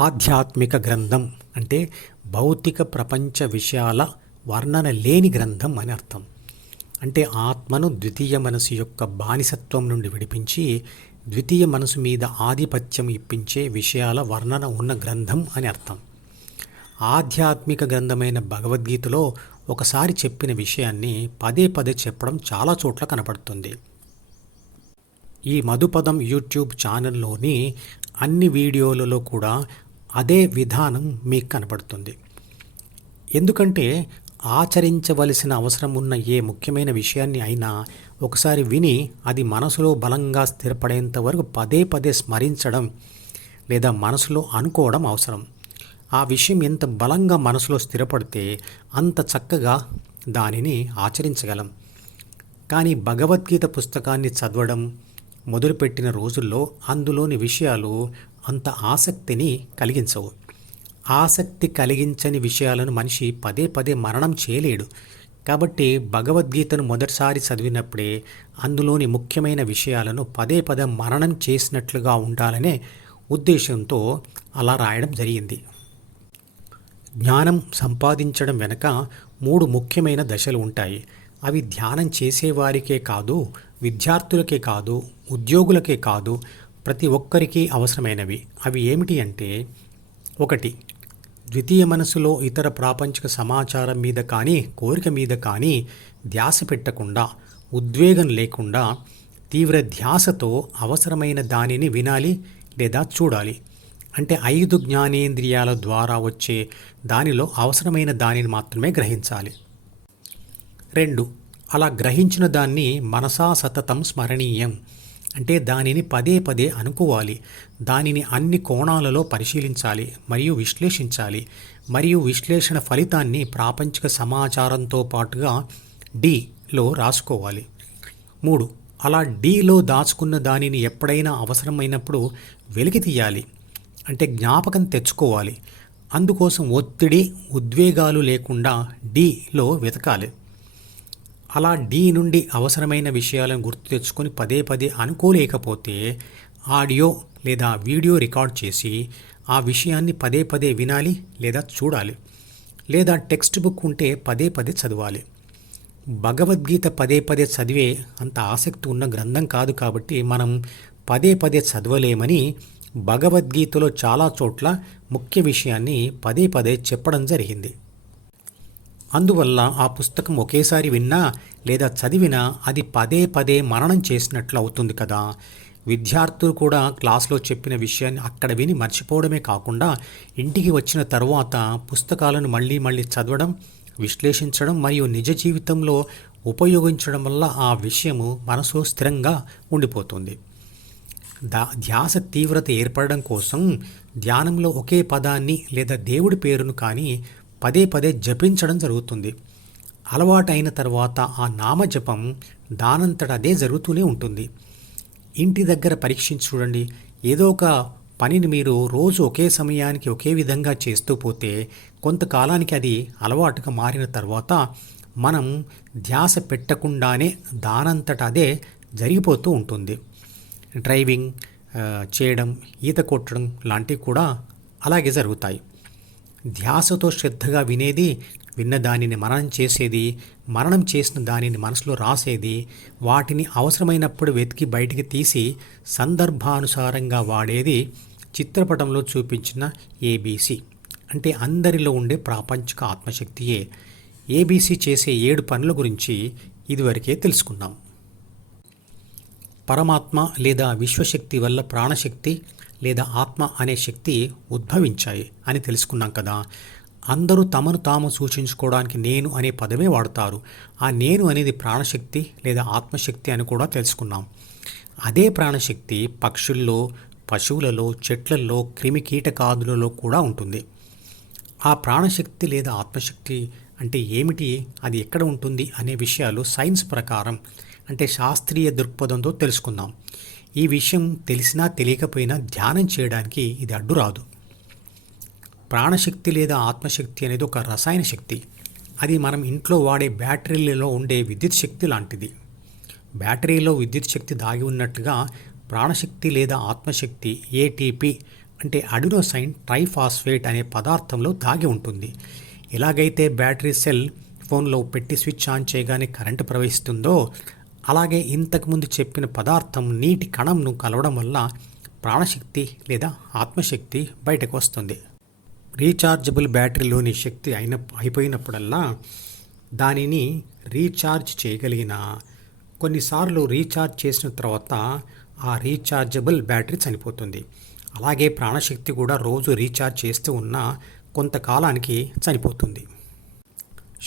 ఆధ్యాత్మిక గ్రంథం అంటే భౌతిక ప్రపంచ విషయాల వర్ణన లేని గ్రంథం అని అర్థం. అంటే ఆత్మను ద్వితీయ మనసు యొక్క బానిసత్వం నుండి విడిపించి ద్వితీయ మనసు మీద ఆధిపత్యం ఇప్పించే విషయాల వర్ణన ఉన్న గ్రంథం అని అర్థం. ఆధ్యాత్మిక గ్రంథమైన భగవద్గీతలో ఒకసారి చెప్పిన విషయాన్ని పదే పదే చెప్పడం చాలా చోట్ల కనపడుతుంది. ఈ మధుపదం యూట్యూబ్ ఛానల్లోని అన్ని వీడియోలలో కూడా అదే విధానం మీకు కనపడుతుంది. ఎందుకంటే ఆచరించవలసిన అవసరం ఉన్న ఏ ముఖ్యమైన విషయాన్ని అయినా ఒకసారి విని అది మనసులో బలంగా స్థిరపడేంత వరకు పదే పదే స్మరించడం లేదా మనసులో అనుకోవడం అవసరం. ఆ విషయం ఎంత బలంగా మనసులో స్థిరపడితే అంత చక్కగా దానిని ఆచరించగలం. కానీ భగవద్గీత పుస్తకాన్ని చదవడం మొదలుపెట్టిన రోజుల్లో అందులోని విషయాలు అంత ఆసక్తిని కలిగించవు. ఆసక్తి కలిగించని విషయాలను మనిషి పదే పదే మననం చేయలేడు. కాబట్టి భగవద్గీతను మొదటిసారి చదివినప్పుడే అందులోని ముఖ్యమైన విషయాలను పదే పదే మననం చేసినట్లుగా ఉండాలనే ఉద్దేశంతో అలా రాయడం జరిగింది. జ్ఞానం సంపాదించడం వెనక 3 ముఖ్యమైన దశలు ఉంటాయి. అవి ధ్యానం చేసేవారికే కాదు, విద్యార్థులకే కాదు, ఉద్యోగులకే కాదు, ప్రతి ఒక్కరికి అవసరమైనవి. అవి ఏమిటి అంటే, 1. ద్వితీయ మనసులో ఇతర ప్రాపంచిక సమాచారం మీద కానీ కోరిక మీద కానీ ధ్యాస పెట్టకుండా, ఉద్వేగం లేకుండా తీవ్ర ధ్యాసతో అవసరమైన దానిని వినాలి లేదా చూడాలి. అంటే 5 జ్ఞానేంద్రియాల ద్వారా వచ్చే దానిలో అవసరమైన దానిని మాత్రమే గ్రహించాలి. 2. అలా గ్రహించిన దాన్ని మనసా సతతం స్మరణీయం. అంటే దానిని పదే పదే అనుకోవాలి. దానిని అన్ని కోణాలలో పరిశీలించాలి మరియు విశ్లేషించాలి. మరియు విశ్లేషణ ఫలితాన్ని ప్రాపంచిక సమాచారంతో పాటుగా డీలో రాసుకోవాలి. 3. అలా డీలో దాచుకున్న దానిని ఎప్పుడైనా అవసరమైనప్పుడు వెలికి తీయాలి. అంటే జ్ఞాపకం తెచ్చుకోవాలి. అందుకోసం ఒత్తిడి, ఉద్వేగాలు లేకుండా డీలో వెతకాలి. అలా డీ నుండి అవసరమైన విషయాలను గుర్తు తెచ్చుకొని పదే పదే అనుకోలేకపోతే ఆడియో లేదా వీడియో రికార్డ్ చేసి ఆ విషయాన్ని పదే పదే వినాలి లేదా చూడాలి. లేదా టెక్స్ట్ బుక్ ఉంటే పదే పదే చదవాలి. భగవద్గీత పదే పదే చదివే అంత ఆసక్తి ఉన్న గ్రంథం కాదు కాబట్టి మనం పదే పదే చదవలేమని భగవద్గీతలో చాలా చోట్ల ముఖ్య విషయాన్ని పదే పదే చెప్పడం జరిగింది. అందువల్ల ఆ పుస్తకం ఒకేసారి విన్నా లేదా చదివినా అది పదే పదే మననం చేసినట్లు అవుతుంది కదా. విద్యార్థులు కూడా క్లాస్లో చెప్పిన విషయాన్ని అక్కడ విని మర్చిపోవడమే కాకుండా ఇంటికి వచ్చిన తర్వాత పుస్తకాలను మళ్ళీ మళ్ళీ చదవడం, విశ్లేషించడం మరియు నిజ జీవితంలో ఉపయోగించడం వల్ల ఆ విషయము మనసులో స్థిరంగా ఉండిపోతుంది. ధ్యాస తీవ్రత ఏర్పడడం కోసం ధ్యానంలో ఒకే పదాన్ని లేదా దేవుడి పేరును కానీ పదే పదే జపించడం జరుగుతుంది. అలవాటైన తర్వాత ఆ నామజపం దానంతట అదే జరుగుతూనే ఉంటుంది. ఇంటి దగ్గర పరీక్షించి చూడండి. ఏదో ఒక పనిని మీరు రోజు ఒకే సమయానికి ఒకే విధంగా చేస్తూ పోతే కొంతకాలానికి అది అలవాటుగా మారిన తర్వాత మనం ధ్యాస పెట్టకుండానే దానంతట అదే జరిగిపోతూ ఉంటుంది. డ్రైవింగ్ చేయడం, ఈత కొట్టడం లాంటివి కూడా అలాగే జరుగుతాయి. ధ్యాసతో శ్రద్ధగా వినేది, విన్న దానిని మననం చేసేది, మననం చేసిన దానిని మనసులో రాసేది, వాటిని అవసరమైనప్పుడు వెతికి బయటికి తీసి సందర్భానుసారంగా వాడేది చిత్రపటంలో చూపించిన ఏబీసీ. అంటే అందరిలో ఉండే ప్రాపంచిక ఆత్మశక్తియే. ఏబీసీ చేసే 7 పనుల గురించి ఇదివరకే తెలుసుకున్నాం. పరమాత్మ లేదా విశ్వశక్తి వల్ల ప్రాణశక్తి లేదా ఆత్మ అనే శక్తి ఉద్భవించాయి అని తెలుసుకున్నాం కదా. అందరూ తమను తాము సూచించుకోవడానికి నేను అనే పదమే వాడతారు. ఆ నేను అనేది ప్రాణశక్తి లేదా ఆత్మశక్తి అని కూడా తెలుసుకున్నాం. అదే ప్రాణశక్తి పక్షుల్లో, పశువులలో, చెట్లల్లో, క్రిమి కీటకాదులలో కూడా ఉంటుంది. ఆ ప్రాణశక్తి లేదా ఆత్మశక్తి అంటే ఏమిటి, అది ఎక్కడ ఉంటుంది అనే విషయాలు సైన్స్ ప్రకారం అంటే శాస్త్రీయ దృక్పథంతో తెలుసుకుందాం. ఈ విషయం తెలిసినా తెలియకపోయినా ధ్యానం చేయడానికి ఇది అడ్డు రాదు. ప్రాణశక్తి లేదా ఆత్మశక్తి అనేది ఒక రసాయన శక్తి. అది మనం ఇంట్లో వాడే బ్యాటరీలలో ఉండే విద్యుత్ శక్తి లాంటిది. బ్యాటరీలో విద్యుత్ శక్తి దాగి ఉన్నట్టుగా ప్రాణశక్తి లేదా ఆత్మశక్తి ఏటీపీ అంటే అడినోసైన్ ట్రైఫాస్ఫేట్ అనే పదార్థంలో దాగి ఉంటుంది. ఎలాగైతే బ్యాటరీ సెల్ ఫోన్లో పెట్టి స్విచ్ ఆన్ చేయగానే కరెంటు ప్రవహిస్తుందో, అలాగే ఇంతకుముందు చెప్పిన పదార్థం నీటి కణంను కలవడం వల్ల ప్రాణశక్తి లేదా ఆత్మశక్తి బయటకు వస్తుంది. రీఛార్జబుల్ బ్యాటరీలోని శక్తి అయిపోయినప్పుడల్లా దానిని రీఛార్జ్ చేయగలిగిన, కొన్నిసార్లు రీఛార్జ్ చేసిన తర్వాత ఆ రీఛార్జబుల్ బ్యాటరీ చనిపోతుంది. అలాగే ప్రాణశక్తి కూడా రోజు రీఛార్జ్ చేస్తూ ఉన్న కొంతకాలానికి చనిపోతుంది.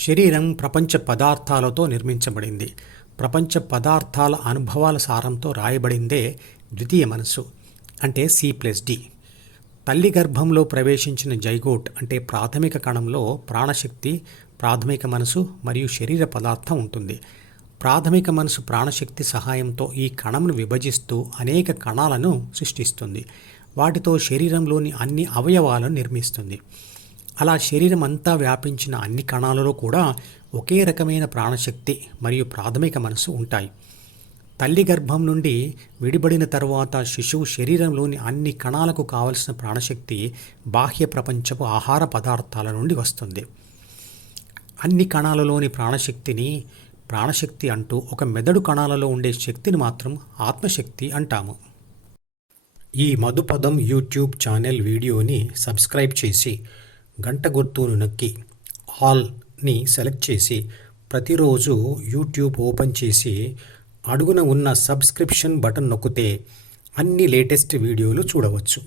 శరీరం ప్రపంచ పదార్థాలతో నిర్మించబడింది. ప్రపంచ పదార్థాల అనుభవాల సారంతో రాయబడిందే ద్వితీయ మనస్సు అంటే C+D. తల్లి గర్భంలో ప్రవేశించిన జైగోట్ అంటే ప్రాథమిక కణంలో ప్రాణశక్తి, ప్రాథమిక మనసు మరియు శరీర పదార్థం ఉంటుంది. ప్రాథమిక మనసు ప్రాణశక్తి సహాయంతో ఈ కణంను విభజిస్తూ అనేక కణాలను సృష్టిస్తుంది. వాటితో శరీరంలోని అన్ని అవయవాలను నిర్మిస్తుంది. అలా శరీరం అంతా వ్యాపించిన అన్ని కణాలలో కూడా ఒకే రకమైన ప్రాణశక్తి మరియు ప్రాథమిక మనసు ఉంటాయి. తల్లి గర్భం నుండి విడిబడిన తరువాత శిశువు శరీరంలోని అన్ని కణాలకు కావలసిన ప్రాణశక్తి బాహ్య ప్రపంచపు ఆహార పదార్థాల నుండి వస్తుంది. అన్ని కణాలలోని ప్రాణశక్తి అంటూ ఒక మెదడు కణాలలో ఉండే శక్తిని మాత్రం ఆత్మశక్తి అంటాము. ఈ మధుపదం యూట్యూబ్ ఛానల్ వీడియోని సబ్స్క్రైబ్ చేసి గంట గుర్తును నొక్కి ఆల్ని సెలెక్ట్ చేసి ప్రతిరోజు యూట్యూబ్ ఓపెన్ చేసి అడుగున ఉన్న సబ్స్క్రిప్షన్ బటన్ నొక్కితే అన్ని లేటెస్ట్ వీడియోలు చూడవచ్చు.